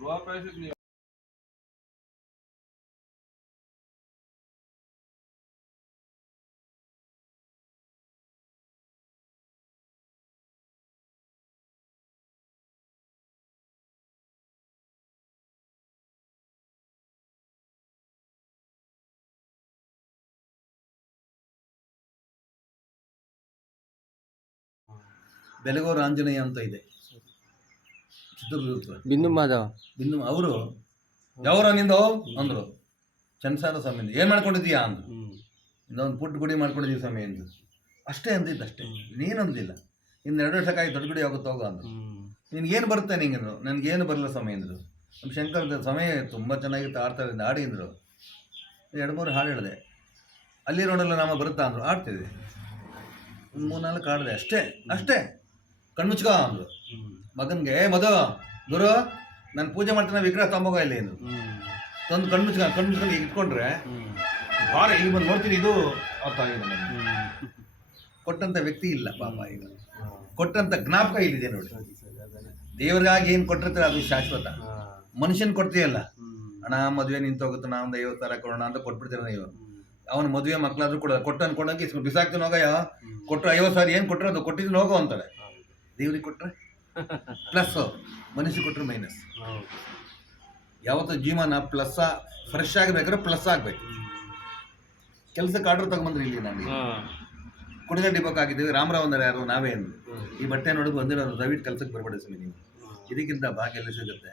ಗೃಹ ಪ್ರವೇಶಕ್ಕೆ ನೀವು ಬೆಲಗೋರ ಆಂಜನೇಯ ಅಂತ ಇದೆ ಚಿತ್ರದುರ್ಗ. ಬಿಂದು ಮಾಧವ ಬಿಂದು ಅವರು ಯಾವ್ರ ನಿಂದು ಅಂದರು. ಚನ್ನಸಾರ ಸ್ವಾಮಿ ಏನು ಮಾಡ್ಕೊಂಡಿದ್ದೀಯಾ ಅಂದರು. ಇನ್ನೊಂದು ಪುಟ್ಟ ಗುಡಿ ಮಾಡ್ಕೊಂಡಿದ್ದೀವಿ ಸ್ವಾಮಿ ಎಂದು ಅಷ್ಟೇ ಅಂದಿದ್ದು ಅಷ್ಟೇ, ಇನ್ನೇನಂದಿಲ್ಲ. ಇನ್ನು 2 ವರ್ಷಕ್ಕಾಗಿ ದೊಡ್ಡ ಗುಡಿ ಆಗುತ್ತೆ ಹೋಗ ಅಂದರು. ನಿನ್ಗೇನು ಬರುತ್ತೆ ನಿಂಗಂದರು. ನನಗೇನು ಬರಲ್ಲ ಸ್ವಾಮಿ ಅಂದರು. ನಮ್ಮ ಶಂಕರ ಸಮಯ ತುಂಬ ಚೆನ್ನಾಗಿತ್ತು, ಆಡ್ತಾರೆ ಹಾಡಿ ಅಂದರು. 2-3 ಹಾಡು ಹೇಳಿದೆ. ಅಲ್ಲಿ ರೋಡಲ್ಲ ನಾಮ ಬರುತ್ತಾ ಅಂದರು, ಆಡ್ತಿದ್ದೆ. ಒಂದು 3-4 ಹಾಡಿದೆ ಅಷ್ಟೇ ಅಷ್ಟೇ. ಕಣ್ಮುಚ್ಕೋ ಅಂದರು ಮಗನಿಗೆ. ಮದು ಗುರು ನಾನು ಪೂಜೆ ಮಾಡ್ತಾನೆ, ವಿಗ್ರಹ ತಂಬೋಗ ಇಲ್ಲಿ ಅಂದರು. ತಂದು ಕಣ್ಮುಚ್ಕೊಂಡು ಈಗ ಇಟ್ಕೊಂಡ್ರೆ ಭಾರ ಇಲ್ಲಿ ಬಂದು ನೋಡ್ತೀನಿ. ಇದು ಅರ್ಥ ಆಗಿದೆ ನನಗೆ. ಕೊಟ್ಟಂಥ ವ್ಯಕ್ತಿ ಇಲ್ಲ ಪಾಪ, ಈಗ ಕೊಟ್ಟಂಥ ಜ್ಞಾಪಕ ಇಲ್ಲಿದೆ ನೋಡಿ. ದೇವರಿಗಾಗಿ ಏನು ಕೊಟ್ಟಿರ್ತಾರೆ ಅದು ಶಾಶ್ವತ. ಮನುಷ್ಯನ ಕೊಡ್ತೀಯಲ್ಲ, ಹಣ ಮದುವೆ ನಿಂತೋಗುತ್ತೆ, ನಾ ಒಂದು 50,000 ಕೊಡೋಣ ಅಂತ ಕೊಟ್ಬಿಡ್ತೀರ ನೀವು. ಅವನ ಮದುವೆ ಮಕ್ಕಳಾದ್ರೂ ಕೊಡೋದು, ಕೊಟ್ಟು ಅನ್ಕೊಂಡೋಗಿ ಬಿಸಾಕ್ತಾನೆ ಹೋಗಯ್ಯ. ಕೊಟ್ಟರು 50,000 ಏನು ಕೊಟ್ಟರು ಕೊಟ್ಟಿದ್ದೀನಿ ಹೋಗೋ ಅಂತಾಳೆ. ದೇವ್ರಿಗೆ ಕೊಟ್ಟರೆ ಪ್ಲಸ್, ಮನುಷ್ಯ ಕೊಟ್ಟರೆ ಮೈನಸ್. ಯಾವತ್ತೂ ಜೀವನ ಪ್ಲಸ್ ಫ್ರೆಶ್ ಆಗಬೇಕಾದ್ರೆ ಪ್ಲಸ್ ಆಗಬೇಕು. ಕೆಲಸಕ್ಕೆ ಆರ್ಡರ್ ತಗೊಂಬಂದ್ರೆ ಇಲ್ಲಿ ನಮಗೆ ಕುಡಿದ ಡಿಬ್ಬಕ್ಕಾಗಿದ್ದೀವಿ. ರಾಮರಾವ್ ಅಂದ್ರೆ ಯಾರು? ನಾವೇ ಅಂದ್ರು. ಈ ಬಟ್ಟೆ ನೋಡಿದ್ರು ಒಂದಿನ ದಯವಿಟ್ಟು ಕೆಲಸಕ್ಕೆ ಬರಬೇಡಿ ಸ್ವಾಮಿ ನೀವು, ಇದಕ್ಕಿಂತ ಭಾಗ್ಯ ಎಲ್ಲಿ ಸಿಗುತ್ತೆ?